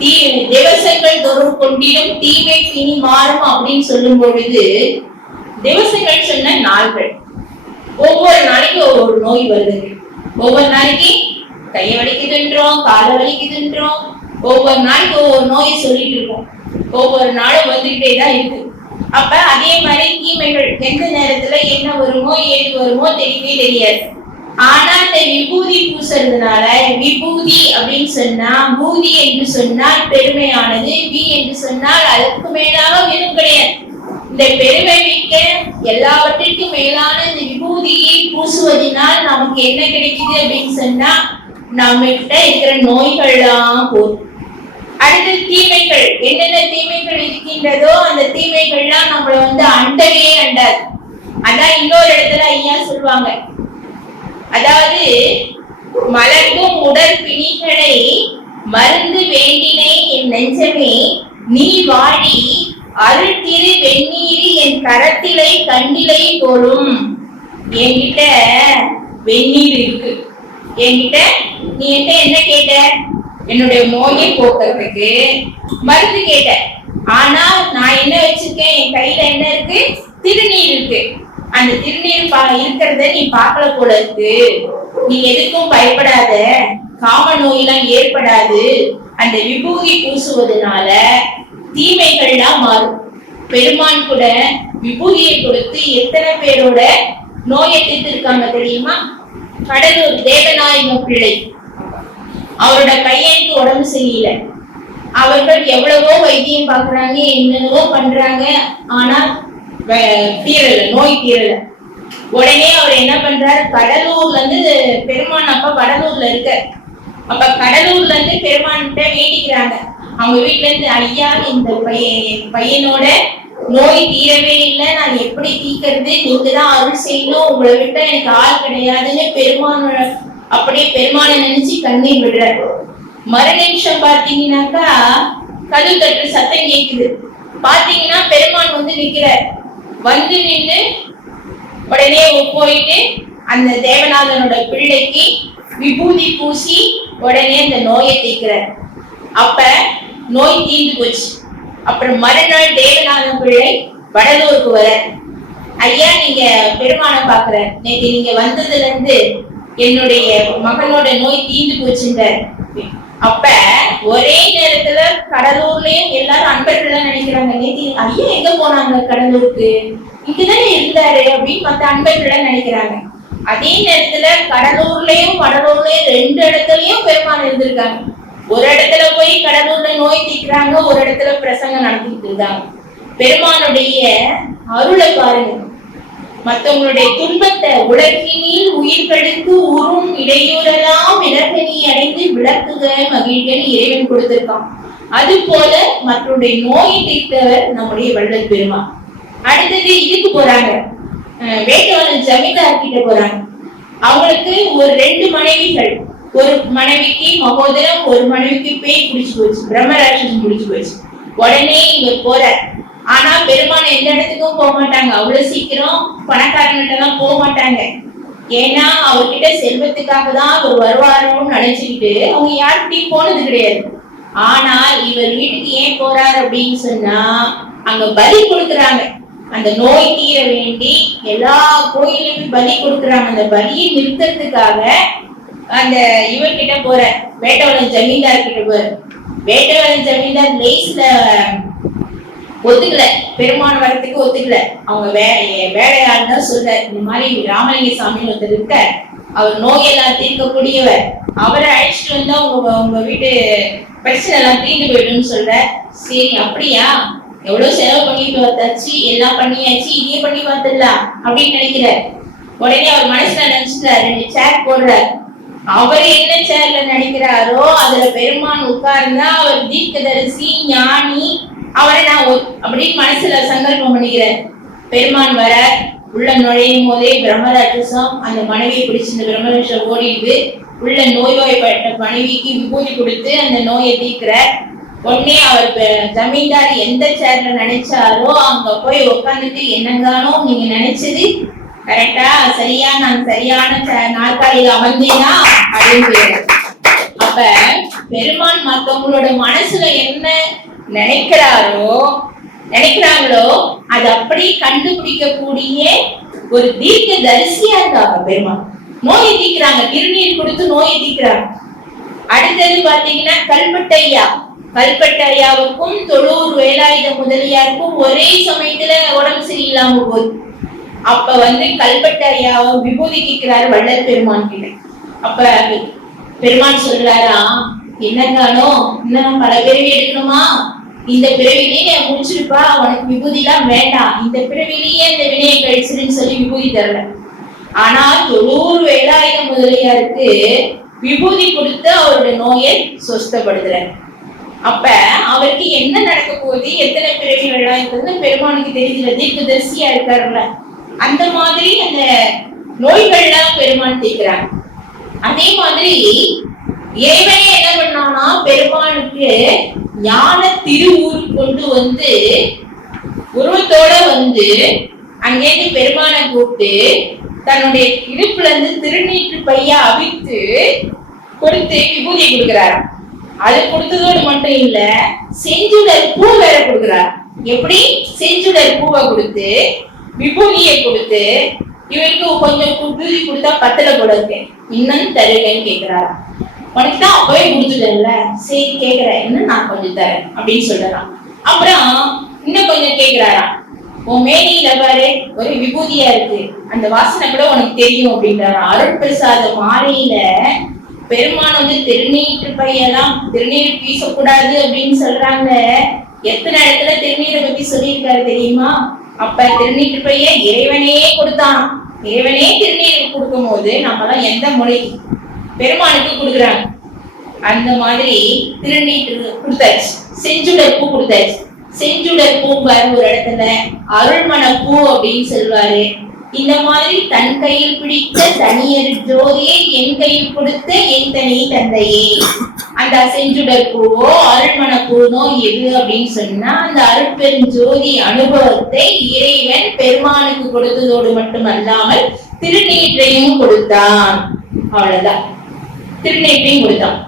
தீ திவசங்கள் தோறும் கொண்டிடும் தீமை பிணி மாறும் அப்படின்னு சொல்லும் பொழுது திவசங்கள் சொன்ன நாள்கள். ஒவ்வொரு நாளைக்கும் ஒவ்வொரு நோய் வருதுங்க ஒவ்வொரு நாளைக்கு கையை வலிக்குதுன்றோம் காலை வலிக்குதுன்றோம். ஒவ்வொரு நாளைக்கு ஒவ்வொரு நோயை சொல்லிட்டு இருக்கோம். ஒவ்வொரு நாளும் வந்துகிட்டே தான் இருக்கு. அப்ப அதே மாதிரி தீமைகள் எந்த நேரத்துல என்ன வருமோ ஏது வருமோ தெரியவே தெரியாது. ஆனா இந்த விபூதி பூசுறதுனால விபூதி அப்படின்னு சொன்னா பூதி என்று சொன்னால் பெருமையானது வி என்று சொன்னால் அதற்கு மேலாக வெறும் கிடையாது. இந்த பெருமை மிக்க எல்லாவற்றிற்கும் மேலான இந்த விபூதியை பூசுவதனால் நமக்கு என்ன கிடைக்குது அப்படின்னு சொன்னா நம்ம கிட்ட இருக்கிற நோய்கள்லாம் போதும் அடுத்து தீமைகள். என்னென்ன தீமைகள் இருக்கின்றதோ அந்த தீமைகள்லாம் நம்மள வந்து அண்டவே அண்டாது. அதான் இன்னொரு இடத்துல ஐயா சொல்லுவாங்க அதாவது மலர்க்கும் உடல் பிணிகளை மருந்து வேண்டினை என் நெஞ்சமே நீ வாடி அருள் திரு வெந்நீரி என் கரத்திலை கண்டிலை போலும். என்கிட்ட வெந்நீர் இருக்கு. என்கிட்ட நீ என்கிட்ட என்ன கேட்ட? என்னுடைய நோயை போக்குறதுக்கு மருந்து கேட்ட. ஆனா நான் என்ன வச்சிருக்கேன்? என் கையில என்ன இருக்கு? திருநீர் இருக்கு. அந்த திருநீர் பா இருக்கிறத நீ பார்க்கல போல இருக்கு. நீ எதுக்கும் பயப்படாத. காம நோயெல்லாம் ஏற்படாது. அந்த விபூதி பூசுவதனால தீமைகள்லாம் மாறும். பெருமான் கூட விபூதியை கொடுத்து எத்தனை பேரோட நோயை தீர்த்திருக்காங்க தெரியுமா? கடலூர் தேவநாயக பிள்ளை. அவரோட பையனுக்கு உடம்பு சரியில்லை. அவர்கள் எவ்வளவோ வைத்தியம் பாக்குறாங்க என்னென்னவோ பண்றாங்க. ஆனா தீரல நோய் தீரல. உடனே அவர் என்ன பண்றாரு? கடலூர்ல இருந்து பெருமான் அப்ப கடலூர்ல இருக்க அப்ப கடலூர்ல இருந்து பெருமான்கிட்ட வேண்டிக்கிறாங்க. அவங்க வீட்டுல இருந்து ஐயா இந்த பையன் என் பையனோட நோய் தீரவே இல்லை. நான் எப்படி தீக்கிறது நீங்க தான் அருள் செய்யணும். உங்களை விட்டா எனக்கு ஆள் கிடையாதுன்னு பெருமானோட அப்படியே பெருமானை நினைச்சு கண்ணீர் விடுறாரு. மறு நிமிஷம் பாத்தீங்கன்னாக்கா கதவு தட்டு சத்தம் கேக்குது. பாத்தீங்கன்னா பெருமான் வந்து நிக்கிறார். வந்து நின்று உடனே போயிட்டு அந்த தேவநாதனோட பிள்ளைக்கு விபூதி பூசி உடனே அந்த நோயை தீர்க்கிறார். அப்ப நோய் தீர்ந்து போச்சு. அப்புறம் மறுநாள் தேவநாதன் பிள்ளை வடலூருக்கு வர ஐயா நீங்க பெருமான பாக்குற நேற்று நீங்க வந்ததுல இருந்து என்னுடைய மகனோட நோய் தீர்ந்து போச்சுங்க அப்ப ஒரே நேரத்துல கடலூர்லயும் எல்லாரும் அன்பர்கள் நினைக்கிறாங்க நேத்தி ஐயா எங்க போனாங்க கடலூருக்கு? இங்கதானே இருந்தாரு அப்படின்னு மத்த அன்பர்கள் நினைக்கிறாங்க. அதே நேரத்துல கடலூர்லயும் கடலூர்லயும் ரெண்டு இடத்துலயும் பெருமான் இருந்திருக்காங்க. ஒரு இடத்துல போய் கடலூர்ல நோய் தீர்க்கிறாங்க ஒரு இடத்துல பிரசங்கம் நடத்திட்டு இருக்காங்க. பெருமானுடைய அருளை பாருங்க. மத்தவங்களுடைய துன்பத்தை உலகினில் உயிர்களுக்கு உறும் இடையூறெல்லாம் இலக்கணி அடைந்து விளக்குக மகிழ்கனி இறைவன் கொடுத்திருக்கான். அது போல மற்றவருடைய நோயை தீர்த்தவர் நம்முடைய வள்ளல் பெருமான். அடுத்தது இதுக்கு போறாங்க. வேட்டவரன் ஜமீன்தார் கிட்ட போறாங்க. அவங்களுக்கு ஒரு ரெண்டு மனைவிகள். ஒரு மனைவிக்கு மகோதரம் ஒரு மனைவிக்கு பேய் பிடிச்சு போச்சு பிரம்மராட்சன் பிடிச்சு போச்சு. உடனே இவர் போறார். ஆனா பெருமான் எந்த இடத்துக்கும் போக மாட்டாங்க. அவ்வளவு சீக்கிரம் பணக்காரங்கிட்ட எல்லாம் போக மாட்டாங்க. ஏன்னா அவர்கிட்ட செல்வத்துக்காக தான் அவர் வருவாரோன்னு நினைச்சுக்கிட்டு அவங்க யார்கிட்டயும் போனது கிடையாது. ஆனால் இவர் வீட்டுக்கு ஏன் போறாரு அப்படின்னு சொன்னா அங்க பலி கொடுக்குறாங்க. அந்த நோய் தீர வேண்டி எல்லா கோயிலுக்கும் பலி கொடுக்குறாங்க. அந்த பலியை நிறுத்துறதுக்காக அந்த இவர்கிட்ட போற வேட்டவளன் ஜமீன்தார் கிட்ட போற வேட்டவளன் ஜமீன்தார் மெய்ஸ்ல ஒத்துக்கல. பெருமான வரத்துக்கு ஒத்துக்கல. அவங்க வே வேலையாள் தான் சொல்ற இந்த மாதிரி ராமலிங்க சாமி ஒருத்தர் இருக்க அவர் நோயெல்லாம் தீர்க்கக்கூடியவர். அவரை அழைச்சிட்டு வந்தா உங்க உங்க வீட்டு பிரச்சனை எல்லாம் தீர்ந்து போயிடும்னு சொல்ற சரி அப்படியா? எவ்வளவு செலவு பண்ணிட்டு வந்தாச்சு? எல்லாம் பண்ணியாச்சு? இதே பண்ணி பார்த்துடலாம் அப்படின்னு நினைக்கிறார். உடனே அவர் மனசுல நினைச்சிட்டார் ரெண்டு சேர் போடுறார். அவர் என்ன சேர்ல நினைக்கிறாரோ அதுல பெருமான் உட்கார்ந்தா அவர் தீர்க்கதரிசி ஞானி அவரை நான் அப்படின்னு மனசுல சங்கல்பம் பண்ணிக்கிறேன். பெருமான் வர உள்ள நுழையும் போதே பிரம்மராட்சசம் அந்த மனைவியை பிடிச்சு இந்த பிரம்மராட்சம் ஓடிடுது. உள்ள நோய்வாய்ப்பட்ட மனைவிக்கு விபூதி கொடுத்து அந்த நோயை தீர்க்கிற உடனே அவர் ஜமீன்தார் எந்த சேர்ல நினைச்சாரோ அங்க போய் உட்காந்துட்டு என்னங்கானோ நீங்க நினைச்சது கரெக்டா? சரியா? நான் சரியான சே- நாற்காலியில அமர்ந்தேனா? அப்படின்னு அப்ப பெருமான் மத்தவங்களோட மனசுல என்ன நினைக்கிறாரோ நினைக்கிறாங்களோ அது அப்படியே கண்டுபிடிக்கக்கூடிய ஒரு தீர்க்க தரிசியா இருக்காங்க பெருமான். நோயை தீக்கிறாங்க திருநீர் கொடுத்து நோயை தீக்கிறாங்க அடுத்தது பாத்தீங்கன்னா கல்பட்டையா. கல்பட்டையாவுக்கும் தொழூர் வேலாயுத முதலியாருக்கும் ஒரே சமயத்துல உடம்பு சரியில்லாம போகுது. அப்ப வந்து கல்பட்டரியாவும் விபூதி கேட்கிறாரு வள்ளல் பெருமான் கிட்ட. அப்ப பெருமான் சொல்றாரா என்னங்கானோ இன்னும் பல பிறவி எடுக்கணுமா? இந்த பிறவிலேயே நீ முடிச்சிருப்பா உனக்கு விபூதி எல்லாம் வேண்டாம். இந்த பிறவிலேயே இந்த வினையை கழிச்சிருன்னு சொல்லி விபூதி தரல. ஆனா தொண்ணூறு வேலாயுதம் முதலியாருக்கு விபூதி கொடுத்து அவருடைய நோயை சொஸ்தப்படுத்துற அப்ப அவருக்கு என்ன நடக்க போகுது? எத்தனை பிறவி இருக்கிறது பெருமானுக்கு தெரியல தீர்க்கதரிசியா இருக்காருல்ல. அந்த மாதிரி அந்த நோய்கள்லாம் பெருமான் தீர்க்கிறாங்க அதே மாதிரி இறைவனே என்ன பண்ணானா பெருமானுக்கு ஞான திருவூர் கொண்டு வந்து உருவத்தோட வந்து அங்கேருந்து பெருமானை கூப்பிட்டு தன்னுடைய இடுப்புல இருந்து திருநீற்று பைய அவித்து கொடுத்து விபூதி கொடுக்கிறாராம் அது கொடுத்ததோடு மட்டும் இல்ல செஞ்சுடர் பூ வேற கொடுக்கிறார். எப்படி? செஞ்சுடர் பூவை கொடுத்து விபூதியை கொடுத்து இவருக்கு கொஞ்சம் விபூதி கொடுத்தா பத்தல போல இன்னும் தருவேன்னு கேக்குறாரு உனக்கு தான் அப்பவே முடிஞ்சதுல சரி கேக்குற. இன்னும் நான் கொஞ்சம் தரேன் அப்படின்னு சொல்லலாம் அப்புறம் இன்னும் கொஞ்சம் கேக்குறாராம் உன் மேனியில பாரு ஒரு விபூதியா இருக்கு. அந்த வாசனை கூட உனக்கு தெரியும் அப்படின்றாரு. அருள் பிரசாத மாலையில பெருமான் வந்து திருநீற்று பையெல்லாம் திருநீர் வீசக்கூடாது அப்படின்னு சொல்றாங்க. எத்தனை இடத்துல திருநீரை பத்தி சொல்லியிருக்காரு தெரியுமா? அப்ப திருநீற்று பையன் இறைவனே கொடுத்தான். இறைவனே திருநீர் கொடுக்கும் போது நம்மளாம் எந்த மொழி பெருமானுக்கு கொடுக்குறாங்க? அந்த மாதிரி திருநீட்டு கொடுத்தாச்சு. செஞ்சுடர் பூ கொடுத்தாச்சு. செஞ்சுடர் பூ பாரு ஒரு இடத்துல அருள்மண பூ அப்படின்னு சொல்வாரு இந்த மாதிரி தன் கையில் பிடித்த தனியர் ஜோதியை என் கையில் கொடுத்த என் தனி தந்தையே. அந்த அசைஞ்சுடர் பூவோ அருள்மண பூனோ எது அப்படின்னு சொன்னா அந்த அருட்பெரும் ஜோதி அனுபவத்தை இறைவன் பெருமானுக்கு கொடுத்ததோடு மட்டுமல்லாமல் திருநீற்றையும் கொடுத்தான். அவ்வளவுதான். திருநீற்றையும் கொடுத்தான்.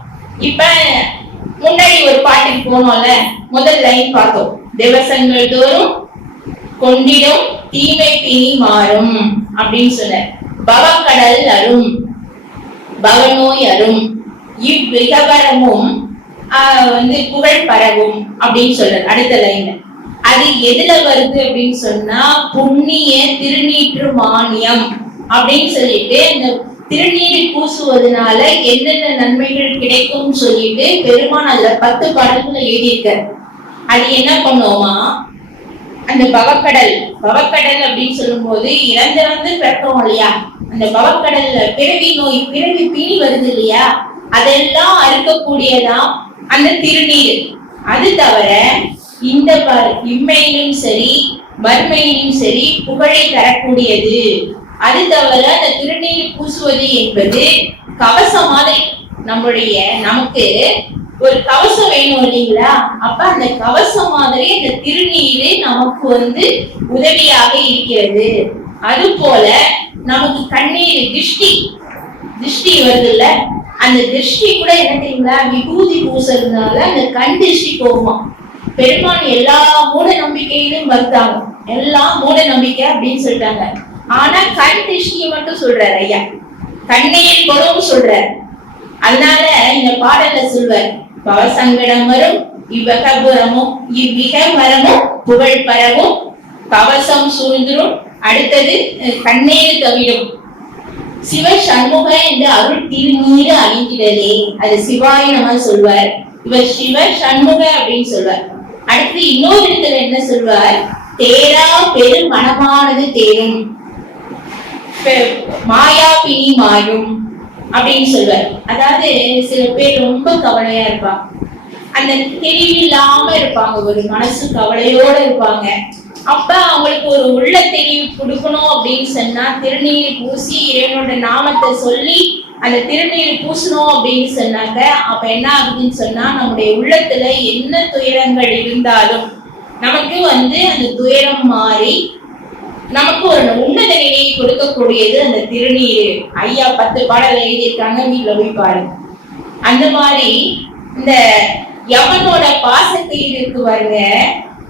இப்ப முன்னாடி ஒரு பாட்டுக்கு போனோம்ல முதல் லைன் பார்த்தோம். தேவசங்கள் தோறும் கொண்டிடும் தீமை பிணி மாறும் அப்படின்னு சொன்னார் பவக்கடல் அரும் பவநோய் அரும் இவ்விகவரமும் வந்து புகழ் பரவும் அப்படின்னு சொல்றாரு அடுத்த லைன்ல அது எதுல வருது அப்படின்னு சொன்னா புண்ணிய திருநீற்று மானியம் அப்படின்னு சொல்லிட்டு இந்த திருநீரை பூசுவதனால என்னென்ன நன்மைகள் கிடைக்கும் சொல்லிட்டு பெருமான் அதுல பத்து பாடல்களை எழுதியிருக்காரு. அது என்ன பண்ணுவோமா? அந்த பவக்கடல் பவக்கடல் அப்படின்னு சொல்லும்போது இறந்திறந்து பிறக்கிறோம் இல்லையா? அந்த பவக்கடல்ல பிறவி நோய் பிறவி பிணி வருது இல்லையா? அதெல்லாம் அறுக்கக்கூடியதான் அந்த திருநீர். அது தவிர இந்த இம்மையிலும் சரி மறுமையிலும் சரி புகழை தரக்கூடியது. அது தவிர அந்த திருநீர் பூசுவது என்பது கவசம் மாதிரி நமக்கு ஒரு கவசம் வேணும் இல்லைங்களா? அப்ப அந்த கவசம் மாதிரி அந்த திருநீரு நமக்கு வந்து உதவியாக இருக்கிறது. அது போல நமக்கு கண்ணீர் திருஷ்டி திருஷ்டி வருதுல்ல? அந்த திருஷ்டி கூட என்ன தெரியுங்களா? விபூதி பூசறதுனால அந்த கண் திருஷ்டி போகுமா? பெருமான் எல்லா மூட நம்பிக்கையிலும் வருத்தாங்க எல்லாம் மூட நம்பிக்கை அப்படின்னு சொல்லிட்டாங்க. ஆனா கண் திருஷ்டியை மட்டும் சொல்றாரு ஐயா. கண்ணீர் குறவும் சொல்றாரு. அதனால இந்த பாடல்ல சொல்வார் பவசங்கடம் வரும் இவ்வகபுரமும் இவ்விக மரமும் புகழ் பரவும் கவசம் சூழ்ந்துரும் அடுத்தது கண்ணீர் தவிடும் சிவ சண்முக என்று அருள் திருநீரு அணிந்திடலே அது சிவாய நம்ம சொல்வார். இவர் சிவ சண்முக அப்படின்னு சொல்வார். அடுத்து இன்னொரு இடத்துல என்ன சொல்வார்? தேரா பெரு மனமானது தேரும் பெ- மாயா பிணி மாயும் அப்படின்னு சொல்வார். அதாவது சில பேர் ரொம்ப கவலையா இருப்பாங்க. அந்த தெளிவில்லாம இருப்பாங்க. ஒரு மனசு கவலையோட இருப்பாங்க. அப்ப அவங்களுக்கு ஒரு உள்ள தெளிவு கொடுக்கணும் அப்படின்னு சொன்னா திருநீர் பூசி இறைவனோட நாமத்தை சொல்லி அந்த திருநீர் பூசணும் அப்படின்னு சொன்னாங்க. அப்ப என்ன ஆகுதுன்னு சொன்னா நம்முடைய உள்ளத்துல என்ன துயரங்கள் இருந்தாலும் நமக்கு வந்து அந்த துயரம் மாறி நமக்கு ஒரு உன்னத நிலையை கொடுக்கக்கூடியது அந்த திருநீர். ஐயா பத்து பாடல் எழுதியிருக்காங்க வீட்டுல போய் பாருங்க. அந்த மாதிரி இந்த யமனோட பாசக்கயிறு இருக்கு பாருங்க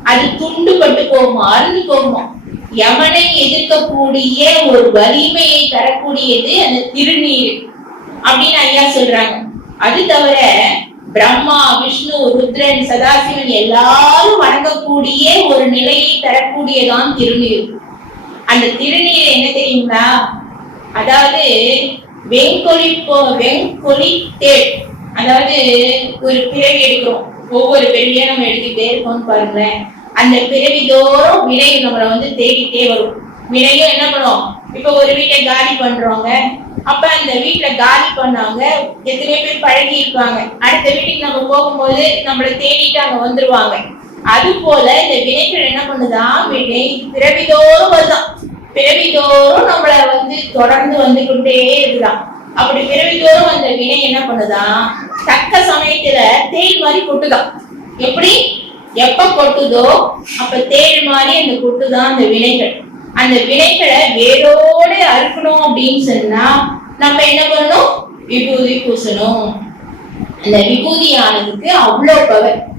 அது துண்டுபட்டு போகுமா அருந்து போகுமா. யமனை எதிர்க்கக்கூடிய ஒரு வலிமையை தரக்கூடியது அந்த திருநீர். அப்படின்னு ஐயா சொல்றாங்க. அது தவிர பிரம்மா விஷ்ணு ருத்ரன் சதாசிவன் எல்லாரும் வணங்கக்கூடிய ஒரு நிலையை தரக்கூடியதான் திருநீர். அந்த திருநீர் என்ன தெரியுங்களா? அதாவது வெங்கொலி போ வெங்கொலி அதாவது ஒரு பிறவி எடுக்கிறோம். ஒவ்வொரு பிறவியா நம்ம எடுத்துக்கிட்டே இருக்கோம்னு பாருங்களேன். அந்த பிறவி தோறும் வினை நம்மளை வந்து தேடிட்டே வரும். வினையும் என்ன பண்ணுவோம்? இப்ப ஒரு வீட்டை காலி பண்றவங்க அப்ப அந்த வீட்டுல காலி பண்ணவங்க எத்தனை பேர் பழகி இருப்பாங்க அடுத்த வீட்டுக்கு நம்ம போகும்போது நம்மளை தேடிட்டு அங்க வந்துருவாங்க. அது போல இந்த வினைகள் என்ன பண்ணுதான் வினை பிறவிதோறும் வருதான் பிறவிதோறும் நம்மள வந்து தொடர்ந்து வந்துகிட்டே இருக்குதான் அப்படி பிறவிதோறும் அந்த வினை என்ன பண்ணுதான் தக்க சமயத்துல தேள் மாதிரி கொட்டுதான் எப்படி? எப்ப கொட்டுதோ அப்ப தேள் மாதிரி அந்த கொட்டுதான் அந்த வினைகள். அந்த வினைகளை வேரோட அறுக்கணும் அப்படின்னு சொன்னா நம்ம என்ன பண்ணணும்? விபூதி பூசணும். அந்த விபூதியானதுக்கு அவ்வளவு பவர்.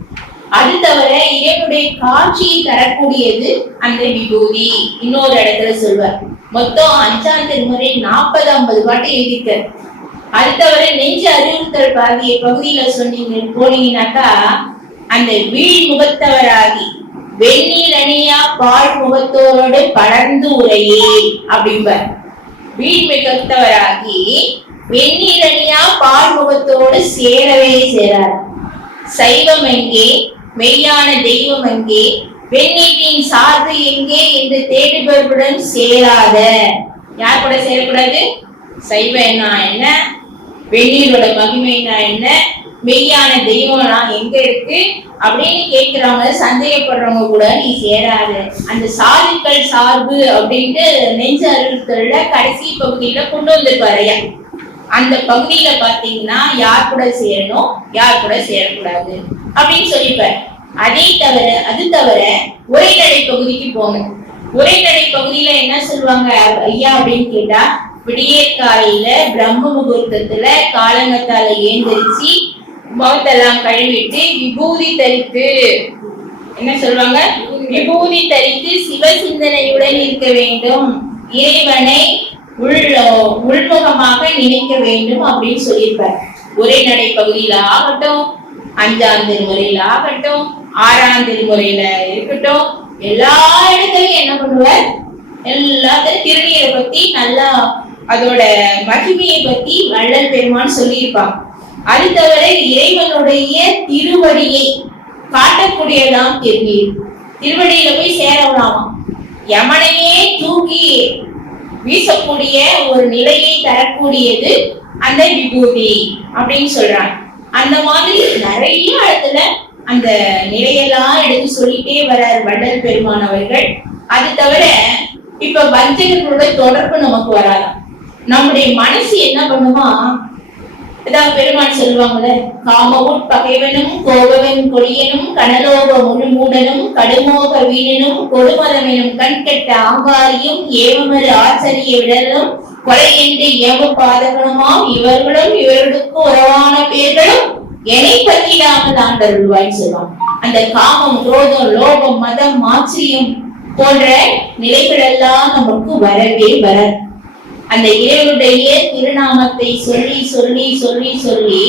அது தவிர இறைவனுடைய காட்சியை தரக்கூடியது அந்த விபூதி. இன்னொரு இடத்துல சொல்வார் மொத்தம் அஞ்சாம் திருமுறை நாற்பது ஐம்பது பாட்டு எழுதிட்டார் அது தவிர நெஞ்சு அறிவுறுத்தல் பாதிய பகுதியில சொன்னீங்க போனீங்கன்னாக்கா அந்த வீழ் முகத்தவராகி வெந்நீர் அணியா பால் முகத்தோரோடு படர்ந்து உரையே அப்படிம்பார். வீழ் மிகத்தவராகி வெந்நீர் அணியா பால் முகத்தோடு சேரவே சேரார். சைவம் எங்கே மெய்யான தெய்வம் எங்கே வெண்ணீட்டின் சார்பு எங்கே என்று தேடுபவருடன் சேராத. யார் கூட சேரக்கூடாது? சைவம்னா என்ன? வெந்நீரோட மகிமைனா என்ன? மெய்யான தெய்வம்னா எங்க இருக்கு? அப்படின்னு கேட்கிறவங்க சந்தேகப்படுறவங்க கூட நீ சேராத. அந்த சாதுக்கள் சார்பு அப்படின்ட்டு நெஞ்ச அறிவுறுத்தல்ல கடைசி பகுதியில கொண்டு வந்திருப்பாரு ஐயா. அந்த பகுதியில பாத்தீங்கன்னா யார் கூட சேரணும் யார் கூட சேரக்கூடாது. அப்படின்னு சொல்லிப்பார் அதே தவிர அது தவிர உரைநடை பகுதிக்கு போங்க உரைநடை பகுதியில என்ன சொல்லுவாங்க ஐயா அப்படின்னு கேட்டா விடிய காலையில பிரம்ம முகூர்த்தத்துல காலங்கத்தால ஏந்திரிச்சு முகத்தெல்லாம் கழுவிட்டு விபூதி தரித்து என்ன சொல்லுவாங்க? விபூதி தரித்து சிவ சிந்தனையுடன் இருக்க வேண்டும். இறைவனை உள்ள உள்முகமாக நினைக்க வேண்டும் அப்படின்னு சொல்லியிருப்பார். நடை பகுதியில ஆகட்டும் அஞ்சாம் திருமுறையில ஆகட்டும் ஆறாம் திருமுறையில இருக்கட்டும் எல்லா இடத்துலயும் என்ன பண்ணுவார்? எல்லாத்தையும் திருநீரை பத்தி நல்லா அதோட மகிமையை பத்தி வள்ளல் பெருமான் சொல்லியிருப்பான் அது தவிர இறைவனுடைய திருவடியை காட்டக்கூடியதாம் திருநீர். திருவடியில போய் சேரலாமா யமனையே தூக்கி வீசக்கூடிய ஒரு நிலையை தரக்கூடியது அந்த விபூதி அப்படின்னு சொல்றாங்க. அந்த மாதிரி நிறைய இடத்துல அந்த நிலையெல்லாம் எடுத்து சொல்லிட்டே வர்றார் வள்ளல் பெருமான் அவர்கள். அது தவிர இப்ப வஞ்சகர்களோட தொடர்பு நமக்கு வராதான் நம்முடைய மனசு என்ன பண்ணுமா இதான் பெருமான் சொல்லுவாங்கல்ல காமவுட் பகைவனும் கோபவன் கொடியனும் கனலோக முழுமூடனும் கடுமோக வீணனும் கொடுமதமெனும் கண்கெட்ட ஆங்காரியும் ஏவமறு ஆச்சரிய விடலும் கொலை என்று ஏவ பாதகனுமாம் இவர்களும் இவர்களுக்கு உறவான பேர்களும் என்னை பற்றிடாமல் ஆண்டருள்வாய் சொல்லுவான் அந்த காமம் குரோதம் லோபம் மதம் ஆச்சரியம் போன்ற நிலைகள் எல்லாம் நமக்கு வரவே வராது. அந்த இறைவனுடைய திருநாமத்தை சொல்லி சொல்லி சொல்லி சொல்லி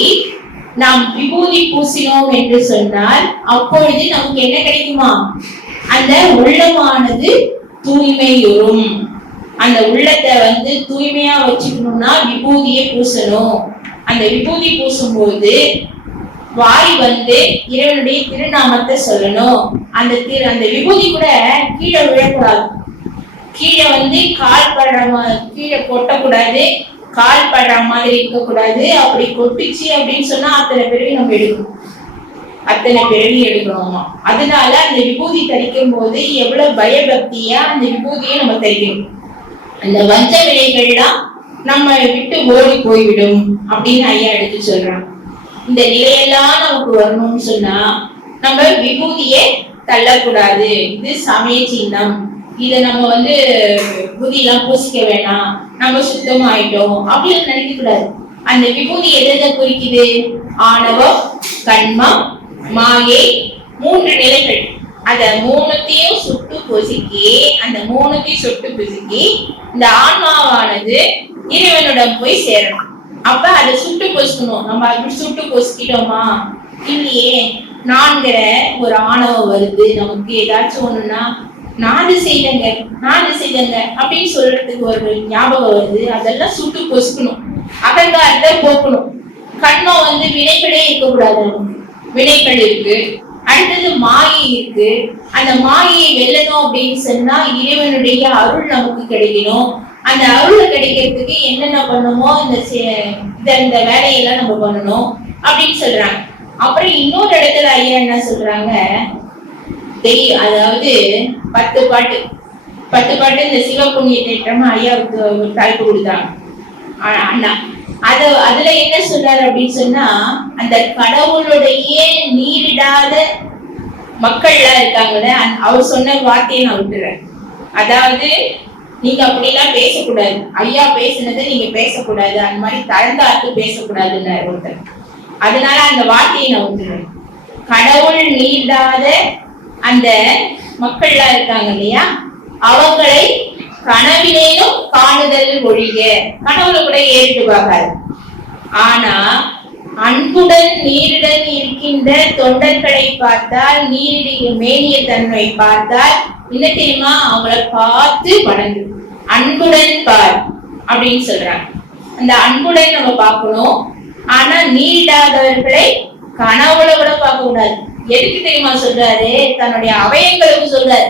நாம் விபூதி பூசினோம் என்று சொன்னால் அப்பொழுது நமக்கு என்ன கிடைக்குமா? அந்த உள்ளமானது தூய்மையுறும். அந்த உள்ளத்தை வந்து தூய்மையா வச்சுக்கணும்னா விபூதியை பூசணும். அந்த விபூதி பூசும்போது வாய் வந்து இறைவனுடைய திருநாமத்தை சொல்லணும். அந்த திரு அந்த விபூதி கூட கீழே விழக்கூடாது. கீழே வந்து கால் படுற மாதிரி கீழே கொட்டக்கூடாது. கால் படுற மாதிரி இருக்கக்கூடாது. அப்படி கொட்டுச்சு அப்படின்னு சொன்னா அத்தனை பிறவி நம்ம எடுக்கணும். அத்தனை பிறவி எடுக்கணுமா அதனால அந்த விபூதி தரிக்கும் போது எவ்வளவு பயபக்தியா அந்த விபூதியை நம்ம தரிக்கணும். அந்த வஞ்ச விலைகள்லாம் நம்ம விட்டு ஓடி போய்விடும் அப்படின்னு ஐயா எடுத்து சொல்றாங்க. இந்த நிலையெல்லாம் நமக்கு வரணும்னு சொன்னா நம்ம விபூதியை தள்ளக்கூடாது. இது சமய சின்னம். இதை நம்ம வந்து புதியெல்லாம் பூசிக்க வேணாம். நம்ம சுத்தமாயிட்டோம். அப்படின்னு நினைக்க கூடாது. அந்த விபூதி எதை குறிக்குது? ஆணவம் கண்மம் மாயை மூன்று நிலைகள். அத மூணுத்தையும் சுட்டு பொசுக்கி அந்த மூணுத்தையும் சுட்டு பொசுக்கி இந்த ஆன்மாவானது இறைவனிடம் போய் சேரணும். அப்ப அதை சுட்டு பொசுக்கணும். நம்ம அப்படி சுட்டு பொசுக்கிட்டோமா? இல்லையே. நான்கிற ஒரு ஆணவம் வருது. நமக்கு ஏதாச்சும் ஒண்ணுன்னா நாலு செய்தங்க நாலு செய்தங்க அப்படின்னு சொல்றதுக்கு ஒரு ஞாபகம் வருது. அதெல்லாம் சுட்டு பொசுக்கணும் அகங்காரத்தை போக்கணும். கண்ணம் வந்து வினைகளே இருக்கக்கூடாது. நமக்கு வினைகள் இருக்கு. அடுத்தது மாயை இருக்கு. அந்த மாயை வெல்லணும் அப்படின்னு சொன்னா இறைவனுடைய அருள் நமக்கு கிடைக்கணும். அந்த அருள் கிடைக்கிறதுக்கு என்னென்ன பண்ணுமோ செ- இந்த இந்த வேலையெல்லாம் நம்ம பண்ணணும் அப்படின்னு சொல்றாங்க. அப்புறம் இன்னொரு இடத்துல ஐயா என்ன சொல்றாங்க? தெய் அதாவது பத்து பாட்டு பத்து பாட்டு இந்த சிவபுண்ணிய தேற்றமா ஐயாவுக்கு தலைப்பு கொடுத்தாங்க. அண்ணா அது அதுல என்ன சொல்றாரு அப்படின்னு சொன்னா அந்த கடவுளுடைய நீரிடாத மக்கள்லாம் இருக்காங்கல்ல அவர் சொன்ன வார்த்தையை நான் விட்டுறேன். அதாவது நீங்க அப்படிலாம் பேசக்கூடாது. ஐயா பேசுனதை நீங்க பேசக்கூடாது. அந்த மாதிரி தழந்தாட்டு பேசக்கூடாதுன்னு ஒருத்தர். அதனால அந்த வார்த்தையை நான் விட்டுறேன். கடவுள் நீடாத அந்த மக்கள்லாம் இருக்காங்க இல்லையா? அவங்களை கனவிலேயும் காணுதல் ஒழிக. கனவுல கூட ஏறிட்டு பார்க்காது ஆனா அன்புடன் நீருடன் இருக்கின்ற தொண்டர்களை பார்த்தால் நீருடைய மேனிய தன்மை பார்த்தால் என்ன தெரியுமா? அவங்கள பார்த்து வணங்கு. அன்புடன் பார் அப்படின்னு சொல்றாங்க. அந்த அன்புடன் நம்ம பார்க்கணும். ஆனா நீரிடாதவர்களை கனவுல கூட பார்க்க கூடாது எதுக்கு தெரியுமா சொல்றாரு? தன்னுடைய அவயங்களுக்கு சொல்றாரு.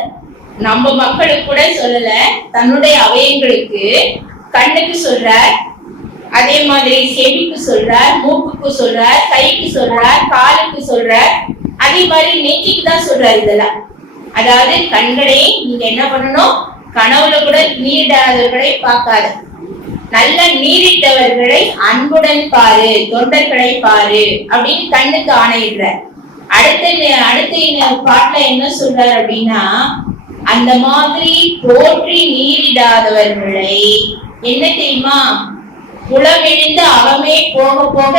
நம்ம மக்களுக்கு கூட சொல்லல. தன்னுடைய அவயங்களுக்கு கண்ணுக்கு சொல்றார். அதே மாதிரி செவிக்கு சொல்றார் மூக்குக்கு சொல்றார் கைக்கு சொல்றார் காலுக்கு சொல்றார். அதே மாதிரி நெஞ்சிக்கு தான் சொல்றார் இதெல்லாம். அதாவது கண்களை நீங்க என்ன பண்ணணும்? கனவுல கூட நீரிடாதவர்களை பார்க்காத. நல்ல நீரிட்டவர்களை அன்புடன் பாரு தொண்டர்களை பாரு அப்படின்னு கண்ணுக்கு ஆணையிடுற அடுத்த அடுத்த பாட்டுல என்ன சொல்றாரு அப்படின்னா அந்த மாதிரி போற்றி நீரிடாதவர்களை என்ன தெரியுமா? புலமெழுந்து அவமே போக போக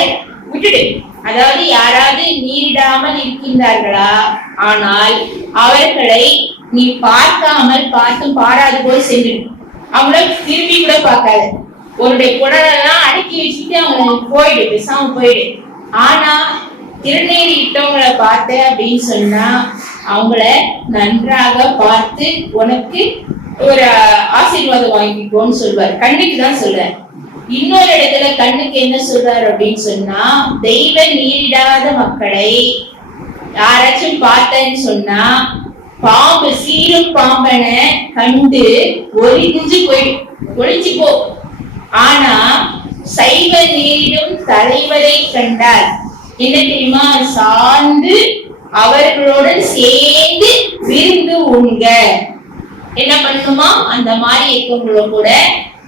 விட்டுடு. அதாவது யாராவது நீரிடாமல் இருக்கின்றார்களா? ஆனால் அவர்களை நீ பார்க்காமல் பார்த்தும் பாராது போய் சென்று. அவங்கள திரும்பி கூட பார்க்காது. உன்னுடைய குடலெல்லாம் அடுக்கி வச்சுட்டு அவங்க போயிடு பேசாம போயிடு. ஆனா திருநீர் இட்டவங்களை பார்த்த அப்படின்னு சொன்னா அவங்கள நன்றாக பார்த்து உனக்கு ஒரு ஆசீர்வாதம் வாங்கிக்கோன்னு சொல்வார். கண்ணுக்கு தான் சொல்றார். இன்னொரு இடத்துல கண்ணுக்கு என்ன சொல்றாரு அப்படின்னு சொன்னா தெய்வ நீரிடாத மக்களை யாராச்சும் பார்த்தேன்னு சொன்னா பாம்பு சீரும் பாம்பன கண்டு ஒளிஞ்சு போய் ஒளிஞ்சு போ. ஆனா சைவ நீரிடும் தலைவரை கண்டார். என்ன தெரியுமா சார்ந்து அவர்களுடன் சேர்ந்து விருந்து உண்க. என்ன பண்ணுமா? அந்த மாதிரி இருக்கவங்களும் கூட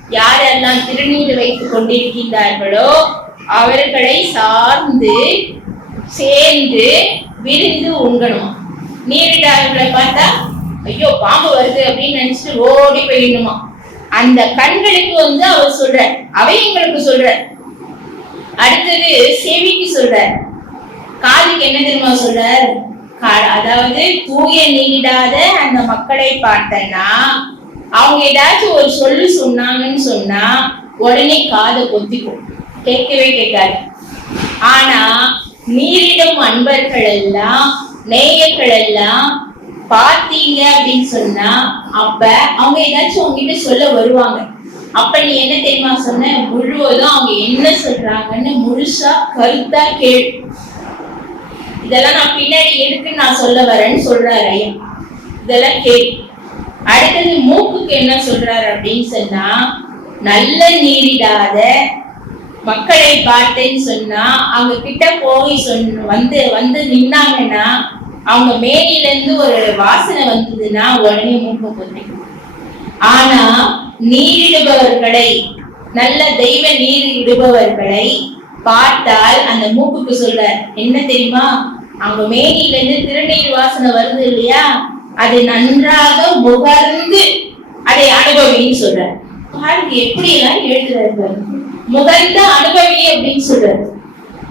யாரெல்லாம் திருநீர் வைத்துக் கொண்டிருக்கின்றார்களோ அவர்களை சார்ந்து சேர்ந்து விருந்து உண்கணும். நீரிட்டார்களை பார்த்தா ஐயோ பாம்பு வருது அப்படின்னு நினைச்சிட்டு ஓடி போயிடணுமா? அந்த கண்களுக்கு வந்து அவர் சொல்ற அவையங்களுக்கு சொல்ற அடுத்தது செவிக்கு சொல்ற காதுக்கு என்ன தெரியுமா சொல்றார்? கா- அதாவது தூய நீடாத அந்த மக்களை பார்த்தனா அவங்க ஏதாச்சும் ஒரு சொல்லு சொன்னாங்கன்னு சொன்னா உடனே காதை கொத்திக்கும். கேட்கவே கேட்காது. ஆனா நீரிடும் அன்பர்கள் எல்லாம் நேயர்கள் எல்லாம் பார்த்தீங்க அப்படின்னு சொன்னா அப்ப அவங்க ஏதாச்சும் உங்ககிட்ட சொல்ல வருவாங்க. அப்ப நீ என்ன தெரியுமா சொன்ன? முழுவதும் அவங்க என்ன சொல்றாங்கன்னு முழுசா கருத்தா கேள். இதெல்லாம் நான் பின்னாடி எடுத்து நான் சொல்ல வரேன்னு சொல்றாரு ஐயா. இதெல்லாம் கேள். அடுத்தது மூக்குக்கு என்ன சொல்றாரு அப்படின்னு சொன்னா நல்ல நீரிடாத மக்களை பார்த்தேன்னு சொன்னா அவங்க கிட்ட போய் சொன்ன வந்து வந்து நின்னாங்கன்னா அவங்க மேனில இருந்து ஒரு வாசனை வந்ததுன்னா உடனே மூக்கு பொத்திக்கும் ஆனா நீரிடுபவர்களை நல்ல தெய்வ நீர் இடுபவர்களை பார்த்தால் அந்த மூக்குக்கு சொல்ல என்ன தெரியுமா? அவங்க மேனில இருந்து திருநீர் வாசனை வருது இல்லையா? அது நன்றாக முகர்ந்து அதை அனுபவின்னு சொல்ற. பாருங்க எப்படி எல்லாம் எழுதுறாரு பாருங்க. முகர்ந்த அனுபவி அப்படின்னு சொல்றாரு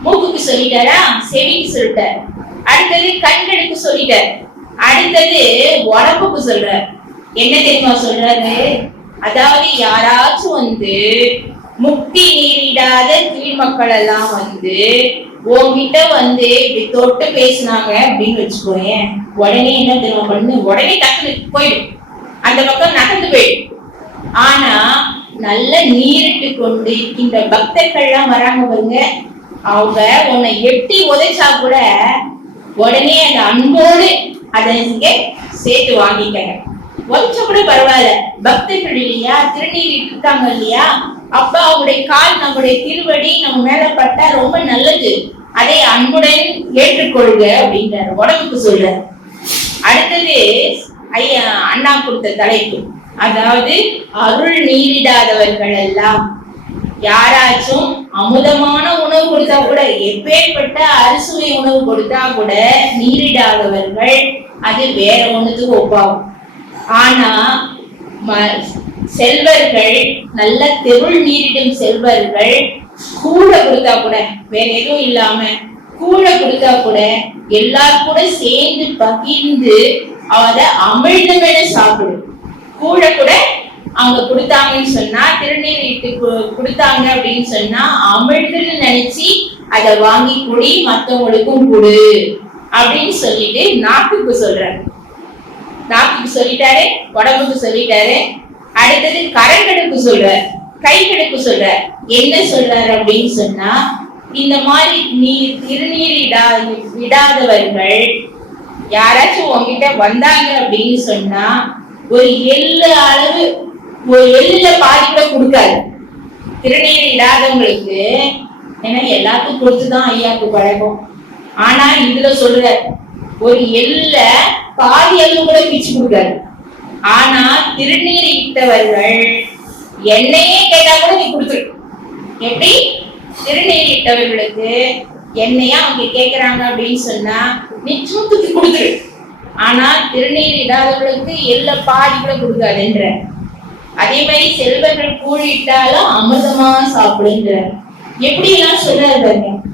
மூக்குக்கு சொல்லிட்டாரா? செவிக்கு சொல்லிட்டார். அடுத்தது கண்களுக்கு சொல்லிட்டார். அடுத்தது உடம்புக்கு சொல்றார் என்ன தெரியுமா சொல்றாரு? அதாவது யாராச்சும் வந்து முக்தி நீரிடாத கீழ்மக்கள் எல்லாம் வந்து உன்கிட்ட வந்து இப்படி தொட்டு பேசுனாங்க அப்படின்னு வச்சுக்கோங்க உடனே என்ன தெரியுமா பண்ணு? உடனே டக்குனு போயிடும் அந்த பக்கம் நடந்து போயிடும் ஆனா நல்ல நீரிட்டு கொண்டு இந்த பக்தர்கள்லாம் வராங்க பாருங்க. அவங்க உன்னை எட்டி உதைச்சா கூட உடனே அந்த அன்போடு அதை இங்க சேர்த்து வாங்கிக்கங்க. கொஞ்சம் கூட பரவாயில்ல பக்தர்கள் இல்லையா? திருநீர் இருக்காங்க இல்லையா? அப்பா அவங்களுடைய கால் நம்முடைய திருவடி நம்ம மேல பட்டா ரொம்ப நல்லது. அதை அன்புடன் ஏற்றுக்கொள்க அப்படின்றாரு. உடம்புக்கு சொல்றாரு அடுத்தது ஐயா அண்ணா கொடுத்த தலைப்பு. அதாவது அருள் நீரிடாதவர்கள் எல்லாம் யாராச்சும் அமுதமான உணவு கொடுத்தா கூட எப்பேற்பட்ட அறுசுவை உணவு கொடுத்தா கூட நீரிடாதவர்கள் அது வேற ஒண்ணுத்துக்கு ஒப்பாகும். ஆனா ம- செல்வர்கள் நல்ல தெருள் நீரிடும் செல்வர்கள் கூட கொடுத்தா கூட வேற எதுவும் இல்லாம கூட கொடுத்தா கூட எல்லாரும் கூட சேர்ந்து பகிர்ந்து அத அமிழ்தமென சாப்பிடும். கூட கூட அவங்க கொடுத்தாங்கன்னு சொன்னா திருநீர் கொடுத்தாங்க அப்படின்னு சொன்னா அமிழ்துன்னு நினைச்சு அதை வாங்கி குடி மத்தவங்களுக்கும் கொடு அப்படின்னு சொல்லிட்டு நாக்குக்கு சொல்றாங்க. நாக்குக்கு சொல்லிட்டாரு உடம்புக்கு சொல்லிட்டாரு. அடுத்தது கரங்கடுக்கு சொல்ற கை கடுக்கு சொல்ற என்ன சொல்றாரு அப்படின்னு சொன்னா இந்த மாதிரி நீ திருநீர் இடா விடாதவர்கள் யாராச்சும் உன்கிட்ட வந்தாங்க அப்படின்னு சொன்னா ஒரு எள்ளு அளவு ஒரு எள்ளுல பாதி கூட கொடுக்காது. திருநீர் இடாதவங்களுக்கு ஏன்னா எல்லாத்துக்கும் கொடுத்துதான் ஐயாவுக்கு பழக்கம். ஆனா இதுல சொல்ற ஒரு எள்ளுல பாதி அளவு கூட பிச்சு கொடுக்காது. ஆனா திருநீர் இட்டவர்கள் என்னையே கேட்டா கூட நீ கொடுத்துரு எப்படி? திருநீர் இட்டவர்களுக்கு என்னையா அவங்க கேக்குறாங்க அப்படின்னு சொன்னா நீ சூத்துக்கு கொடுத்துரு ஆனா திருநீர் இடாதவர்களுக்கு எல்ல பாதி கூட கொடுக்காதுன்ற. அதே மாதிரி செல்வர்கள் கூழிட்டாலும் அமிர்தமா சாப்பிடுன்ற. எப்படி எல்லாம் சொல்றாரு பாருங்க.